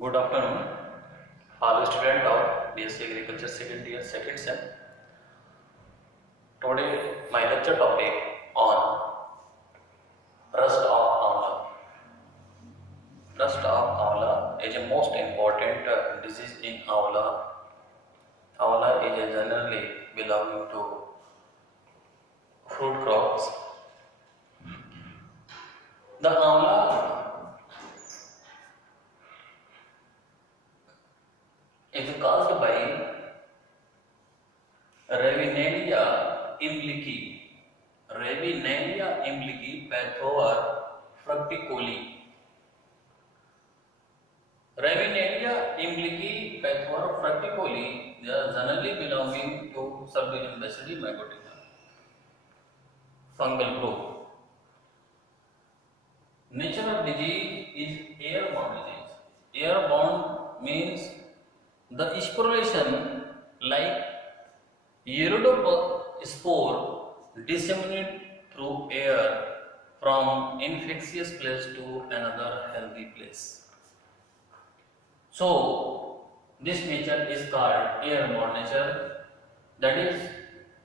Good afternoon, all students of BSc Agriculture second year second sem. Today my lecture topic on rust of amla. Rust of amla is a most important disease in amla. Amla is generally belonging to fruit crops. The amla is caused by Ravenalia imblici. Ravenalia imblici pathover fructicoli. Ravenalia imblici pathover fructicoli, they are generally belonging to subdivision Bacilli mycotina, fungal group. Nature of disease is airborne disease. Airborne means the sporulation like Iridospore disseminate through air from infectious place to another healthy place. So this nature is called airborne nature. That is,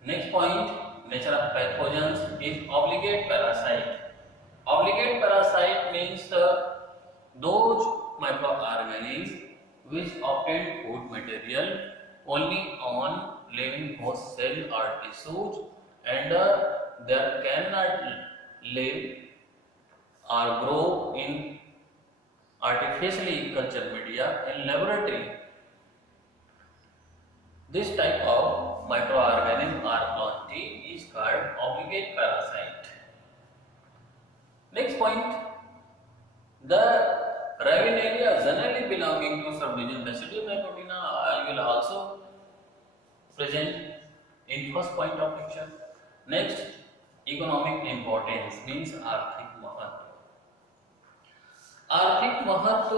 next point, nature of pathogens is obligate parasite. Obligate parasite means those microorganisms which obtain food material only on living host cell or tissues, and they cannot live or grow in artificially cultured media in laboratory. This type of microorganism or plenty is called obligate parasite. Next point, the Ravenalia generally belonging to subdivision Bacilli mycotina I will also present in first point of lecture. Next, economic importance means आर्थिक महत्व. आर्थिक महत्व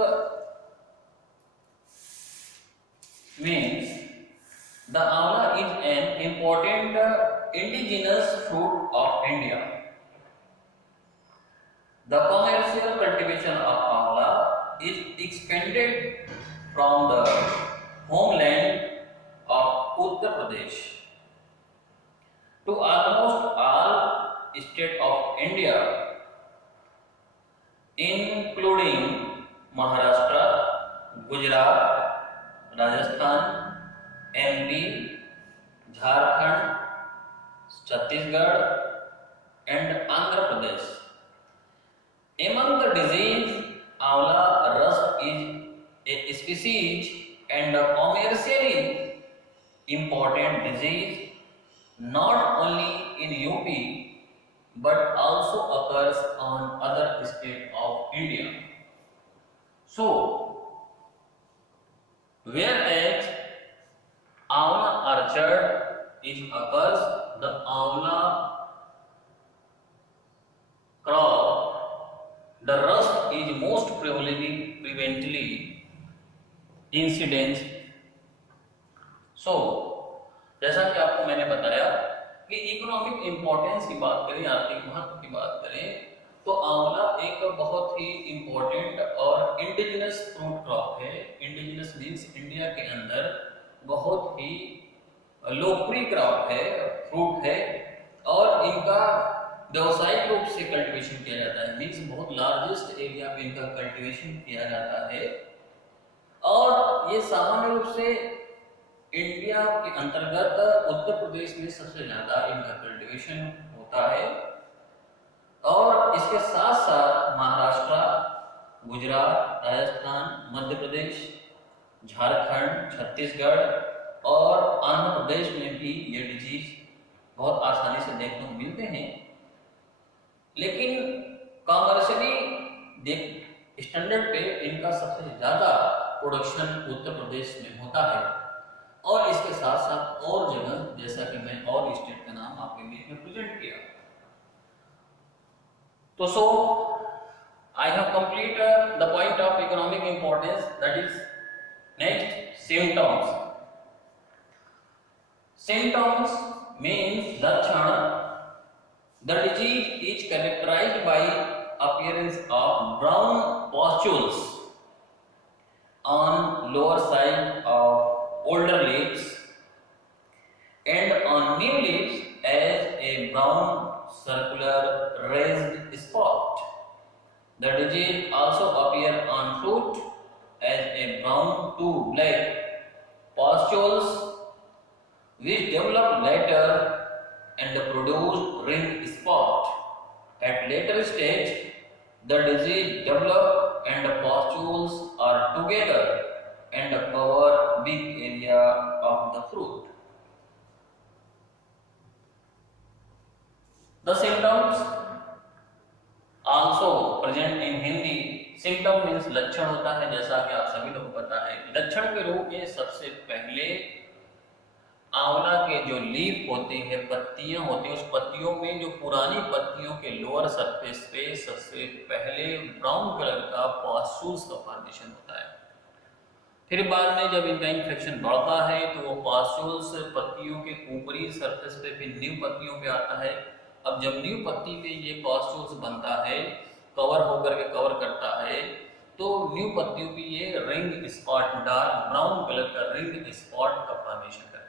means the amla is an important indigenous fruit of India. The commercial cultivation of amla is expanded from the homeland of Uttar Pradesh to almost all states of India, including Maharashtra, Gujarat, Rajasthan, MP, Jharkhand, Chhattisgarh, and Andhra Pradesh. Among the disease, amla rust is a species and a commercially important disease not only in UP but also occurs on other states of India. So, whereas amla orchard occurs, the amla crop, the rust is most prevalently incidence. So, जैसा कि आपको मैंने बताया कि economic importance की बात करें, आर्थिक महत्व की बात करें, तो आंवला एक बहुत ही इंपॉर्टेंट और इंडिजिनस फ्रूट क्रॉप है. इंडिजिनस मीन्स इंडिया के अंदर बहुत ही लोकप्रिय क्रॉप है, फ्रूट है, और इनका व्यावसायिक रूप से कल्टीवेशन किया जाता है. मीन्स बहुत लार्जेस्ट एरिया में इनका कल्टीवेशन किया जाता है, और ये सामान्य रूप से इंडिया के अंतर्गत उत्तर प्रदेश में सबसे ज्यादा इनका कल्टीवेशन होता है, और इसके साथ साथ महाराष्ट्र, गुजरात, राजस्थान, मध्य प्रदेश, झारखंड, छत्तीसगढ़ और आंध्र प्रदेश में भी ये डिजीज बहुत आसानी से देखने को मिलते हैं. लेकिन कॉमर्शियली स्टैंडर्ड पे इनका सबसे ज्यादा प्रोडक्शन उत्तर प्रदेश में होता है, और इसके साथ साथ और जगह, जैसा कि मैं और स्टेट का नाम आपके बीच में प्रेजेंट किया. तो so I have complete the point of economic importance. That is next, symptoms. Symptoms means लक्षण The disease is characterized by appearance of brown pustules on lower side of older leaves and on new leaves as a brown circular raised spot. The disease also appear on fruit as a brown to black pustules which develop later and produce ring spot. At later stage, the disease develop and the pustules are together and cover big area of the fruit. The symptoms also present in Hindi. Symptom means लक्षण होता है, जैसा कि आप सभी लोगों को पता है। लक्षण के रूप में सबसे पहले आंवला के जो लीफ होते हैं, पत्तियां होती हैं, उस पत्तियों में जो पुरानी पत्तियों के लोअर सरफेस पे सबसे पहले ब्राउन कलर का पास्टूल्स का फॉर्मेशन होता है। फिर बाद में जब इनका इन्फेक्शन बढ़ता है तो वो पास्टूल्स पत्तियों के ऊपरी सरफेस पे फिर न्यू पत्तियों पे आता है। अब जब न्यू पत्ती पे ये पास्टूल्स बनता है, कवर होकर के कवर करता है, तो न्यू पत्तियों पे ये ring spot, dark brown colour का रिंग स्पॉट का फॉर्मेशन करता है।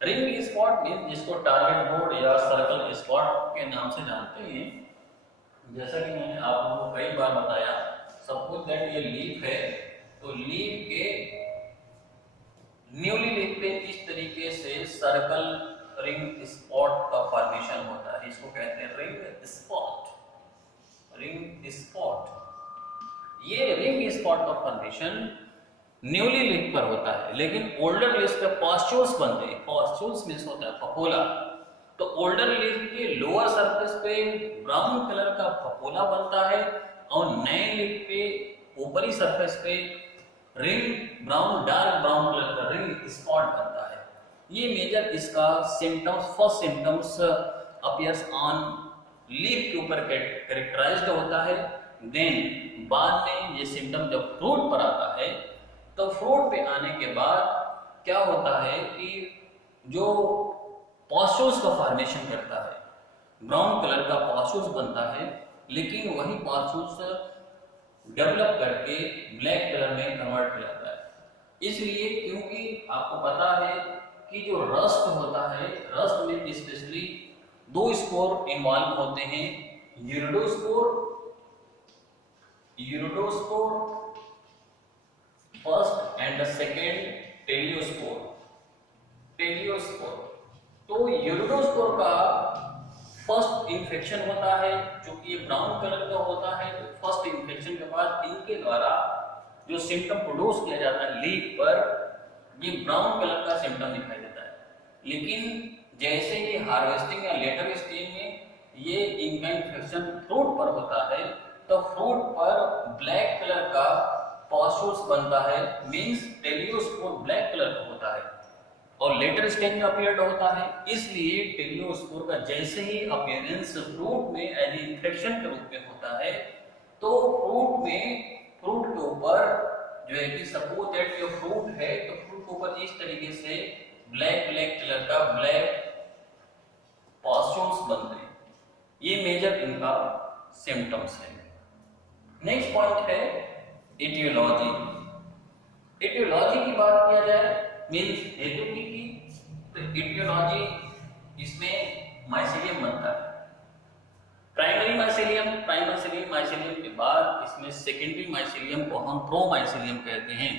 रिंग स्पॉट मींस जिसको टारगेट बोर्ड या सर्कल स्पॉट के नाम से जानते हैं। जैसा कि मैंने आप लोगों को कई बार बताया, सपोज दैट ये लीफ है, तो लीफ के न्यूली लीफ पे इस तरीके से सर्कल रिंग स्पॉट का फॉर्मेशन होता है। इसको कहते हैं रिंग स्पॉट। रिंग स्पॉट, ये रिंग स्पॉट का फॉर्मेशन न्यूली लीफ पर होता है, लेकिन ओल्डर लीफ पे पास्टूल्स बनते हैं। पास्टूल्स मींस होता है फफोला। तो ओल्डर लीफ के लोअर सरफेस पे ब्राउन कलर का फफोला बनता है और नए लीफ पे ऊपरी सरफेस पे ring brown, dark brown colour का रिंग स्पॉट बनता है। ये मेजर इसका symptoms, first symptoms appears on leaf के ऊपर कैरेक्टराइज्ड होता है। देन बाद में ये सिम्टम जब फ्रूट पर आता है, तो फ्रूट पे आने के बाद क्या होता है कि जो पास्टूल्स का फॉर्मेशन करता है, ब्राउन कलर का पास्टूल्स बनता है, लेकिन वही पास्टूल्स डेवलप करके ब्लैक कलर में कन्वर्ट हो जाता है। इसलिए क्योंकि आपको पता है कि जो रस्ट होता है, रस्ट में स्पेशली दो स्पोर इन्वॉल्व होते हैं, यूरिडोस्पोर फर्स्ट एंड सेकेंड टेलियोस्पोर। तो यूरिडोस्पोर का फर्स्ट इन्फेक्शन होता है, चूंकि ये ब्राउन कलर का होता है, तो फर्स्ट इन्फेक्शन के बाद इनके द्वारा जो सिम्टम प्रोड्यूस किया जाता है लीफ पर, ये ब्राउन कलर का सिम्टम दिखाई देता है। लेकिन जैसे ये हार्वेस्टिंग या लेटर स्टेज में ये इनका इन्फेक्शन फ्रूट पर होता है, तो फ्रूट पर ब्लैक कलर का पास्टूल्स बनता है, मींस टेलियोस्पोर ब्लैक कलर का होता है और लेटर स्टेज में अपीयर्ड होता है। इसलिए टेलियोस्पोर का जैसे ही अपीयरेंस फ्रूट में एज इन्फेक्शन के रूप में होता है, तो फ्रूट के ऊपर जो है कि सपोज दैट ये फ्रूट है, तो फ्रूट के ऊपर इस तरीके से ब्लैक कलर का ब्लैक पास्टूल्स बनते हैं। ये मेजर इनका सिम्टम्स है। नेक्स्ट पॉइंट है एटियोलॉजी। एटियोलॉजी की बात किया जाए, मींस हेतु की, तो एटियोलॉजी इसमें माइसीलियम बनता है। प्राइमरी माइसीलियम के बाद इसमें सेकेंडरी माइसीलियम को हम प्रोमाइसीलियम कहते हैं।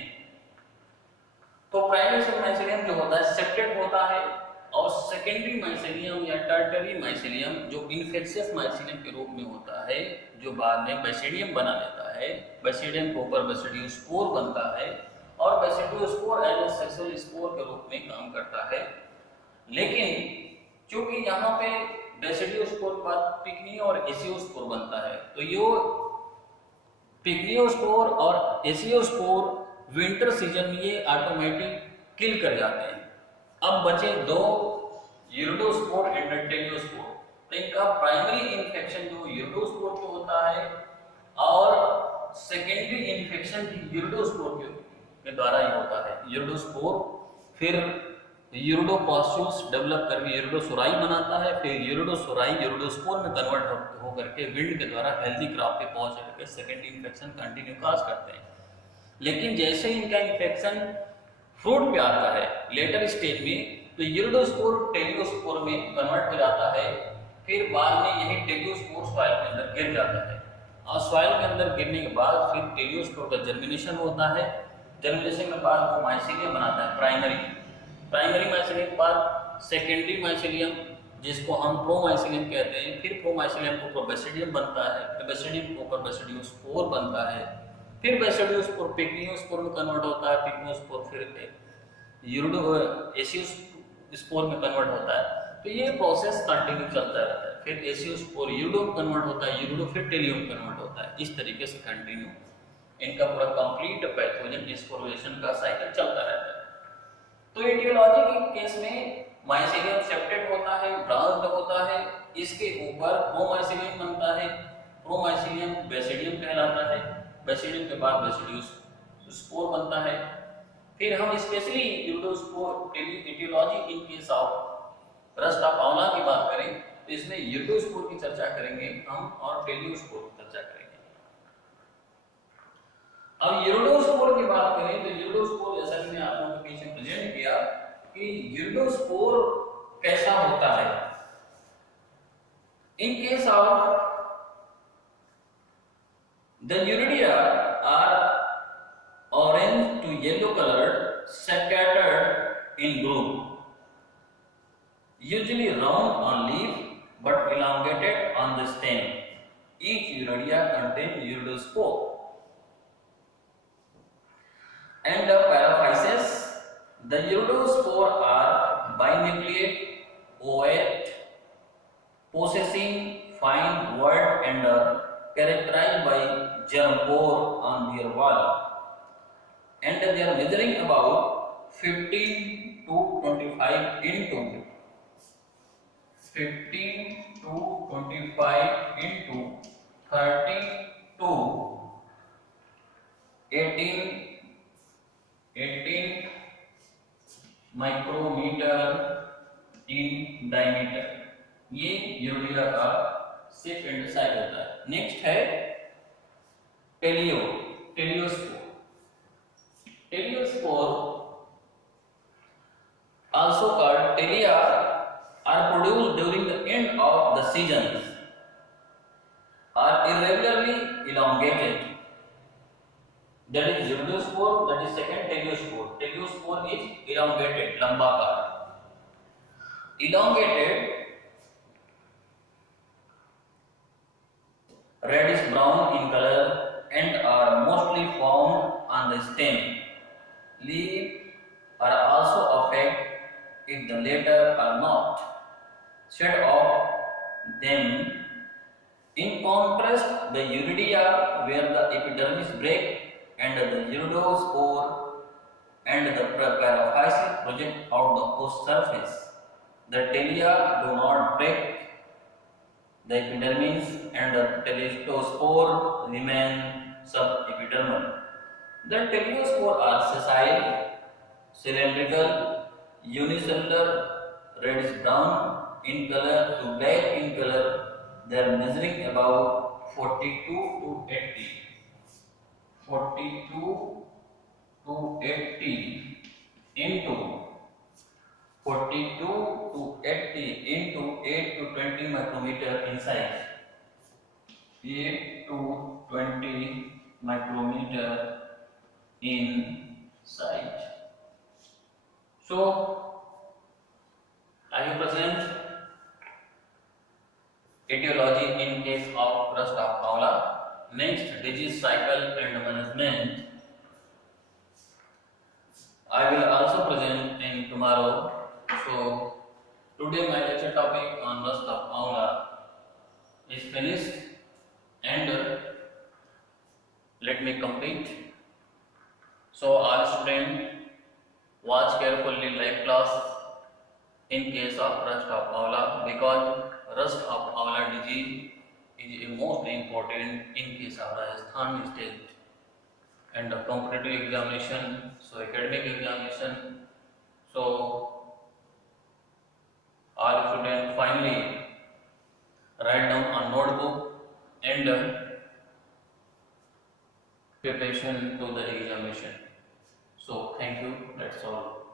तो प्राइमरी माइसीलियम जो होता है सेप्टेड होता है, और सेकेंडरी माइसीलियम या टर्टरी माइसीलियम जो इन्फेक्शियस माइसीलियम के रूप में होता है, जो बाद में बेसिडियम बना लेता है। बेसिडियम के ऊपर बेसिडियोस्पोर बनता है और basidiospore as a sexual spore के रूप में काम करता है। लेकिन चूंकि यहाँ पे बेसिडियोस्पोर के बाद पिग्नियो और एसियोस्पोर बनता है, तो यो पिग्नियोस्पोर और एसियोस्पोर विंटर सीजन में ये ऑटोमेटिक किल कर जाते हैं। अब बचे दो, यूरिडोस्पोर एंड टेलियोस्पोर। तो इनका प्राइमरी इन्फेक्शन जो यूरिडोस्पोर को होता है और सेकेंडरी इन्फेक्शन यूरिडोस्पोर के द्वारा ही होता है। यूरिडोस्पोर फिर यूरिडोपास्यूल्स डेवलप करके यूरिडोसोराई बनाता है, फिर यूरिडोसोराई यूरिडोस्पोर में कन्वर्ट होकर के विंड के द्वारा हेल्दी क्रॉप पे पहुंच करके सेकेंडरी इन्फेक्शन कंटिन्यू काज करते हैं। लेकिन जैसे इनका इन्फेक्शन फ्रूट पे आता है लेटर स्टेज में, तो यूरिडोस्पोर टेलियोस्पोर में कन्वर्ट हो जाता है, फिर बाद में यही टेलियोस्पोर सॉइल के अंदर गिर जाता है, और सॉइल के अंदर गिरने के बाद फिर टेलियोस्पोर का जर्मिनेशन होता है। जर्मिनेशन के बाद वो माइसीलियम बनाता है, प्राइमरी माइसीलियम के बाद सेकेंडरी माइसीलियम, जिसको हम प्रोमाइसीलियम कहते हैं, फिर प्रोमाइसीलियम के ऊपर बेसिडियम बनता है, फिर बेसिडियम के ऊपर बेसिडियोस्पोर बनता है, फिर बेसिडियोस्पोर पिग्मियोस्पोर में कन्वर्ट होता है, पिग्मियोस्पोर फिर एसियोस्पोर में कन्वर्ट होता है। तो ये प्रोसेस कंटिन्यू चलता रहता है, फिर एसियोस्पोर यूरिडो में कन्वर्ट होता है, यूरिडो फिर टेलियो में कन्वर्ट होता है। इस तरीके से कंटिन्यू इनका पूरा कंप्लीट पैथोजन स्पोरेशन का साइकिल चलता रहता है। तो एटियोलॉजी के केस में माइसीलियम सेप्टेट होता है, ब्रांच्ड होता है, इसके ऊपर प्रोमाइसीलियम बनता है, प्रोमाइसीलियम बेसिडियम कहलाता है, बेसिडियम के बाद बेसिडियोस्पोर बनता है। फिर हम specially uredospore aetiology in case of rust of amla की बात करें तो इसमें यूरिडोस्पोर की चर्चा करेंगे हम और टेलियोस्पोर की चर्चा करेंगे। अब यूरिडोस्पोर की बात करें तो यूरिडोस्पोर, जैसा कि मैं आप लोगों के पीछे प्रेजेंट किया कि यूरिडोस्पोर कैसा होता है। In case of the uredia are orange to yellow colored, scattered in group, usually round on leaf but elongated on the stem. Each uridia contains uridospore. And the paraphysis, the uridospore are binucleate, ovate, possessing fine word and characterized by germ pore on their wall. And they are measuring about 15 to 25 into 15 to 25 into 30 to 18 micrometre in diameter. ये urea का shape and size होता है। नेक्स्ट है टेलियोस्पोर। Teliospore, also called telia, are produced during the end of the seasons, are irregularly elongated. That is uridospore, that is second teliospore. Teliospore is elongated, lambakar. Elongated, reddish brown in color and are mostly found on the stem. Leaves are also affected if the latter are not shed off them. In contrast, the uridia, where the epidermis break and the uridospore and the paraphysis project out the host surface, the telia do not break the epidermis and the teliospore remain subepidermal. The teliospore are sessile, cylindrical, unicellular, reddish brown in color to black in color. They are measuring about 42 to 80. 42 to 80 into 42 to 80 into 8 to 20 micrometer in size. 8 to 20 micrometer in size. So I will present etiology in case of rust of Paula. Next, disease cycle and management. I will also present in tomorrow. So today my lecture topic on rust of Paula is finished, and let me complete. So all students watch carefully live class in case of rust of Paula, because rust of Paula disease is a most important in case of Rajasthan state and the competitive examination, so academic examination. So notebook and preparation to the examination. So thank you, that's all.